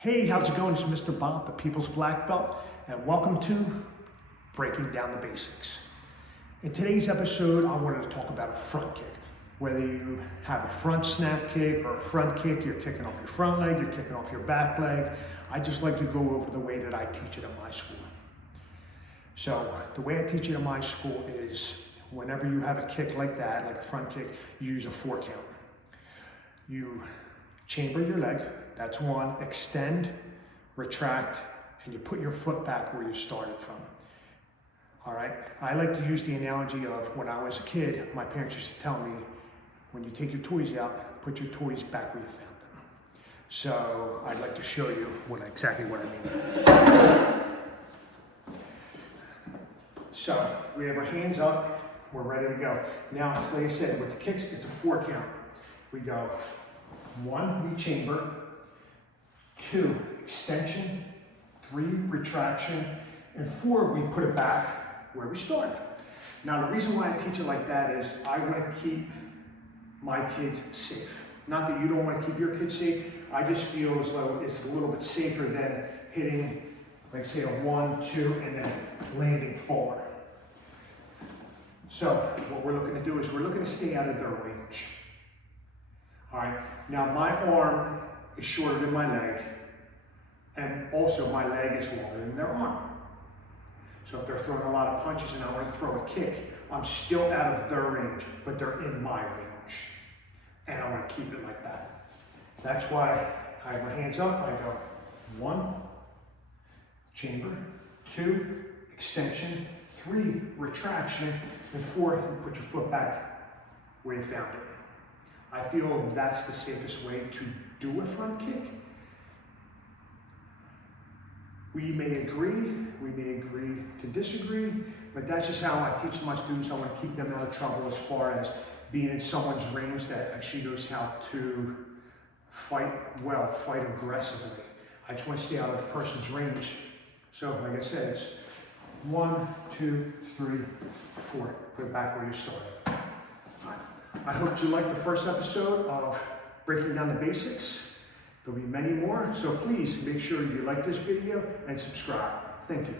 Hey, how's it going? It's Mr. Bob, the People's Black Belt, and welcome to Breaking Down the Basics. In today's episode, I wanted to talk about a front kick. Whether you have a front snap kick or a front kick, you're kicking off your front leg, you're kicking off your back leg. I just like to go over the way that I teach it at my school. So the way I teach it at my school is whenever you have a kick like that, like a front kick, you use a 4 count. You chamber your leg, that's one, extend, retract, and you put your foot back where you started from. All right, I like to use the analogy of when I was a kid, my parents used to tell me, when you take your toys out, put your toys back where you found them. So I'd like to show you exactly what I mean. So we have our hands up, we're ready to go. Now, like I said, with the kicks, it's a 4 count. We go 1, we chamber, 2, extension, 3, retraction, and 4, we put it back where we started. Now, the reason why I teach it like that is I want to keep my kids safe. Not that you don't want to keep your kids safe, I just feel as though it's a little bit safer than hitting, like say, a 1, 2, and then landing forward. So what we're looking to do is we're looking to stay out of their range. All right, now my arm is shorter than my leg, and also my leg is longer than their arm. So if they're throwing a lot of punches and I want to throw a kick, I'm still out of their range, but they're in my range. And I want to keep it like that. That's why I have my hands up, I go 1, chamber, 2, extension, 3, retraction, and 4, you put your foot back where you found it. I feel that's the safest way to do a front kick. We may agree to disagree, but that's just how I teach my students. I want to keep them out of trouble as far as being in someone's range that actually knows how to fight well, fight aggressively. I just want to stay out of the person's range. So, like I said, it's 1, 2, 3, 4. Put it back where you started. I hope you liked the first episode of Breaking Down the Basics. There'll be many more, so please make sure you like this video and subscribe. Thank you.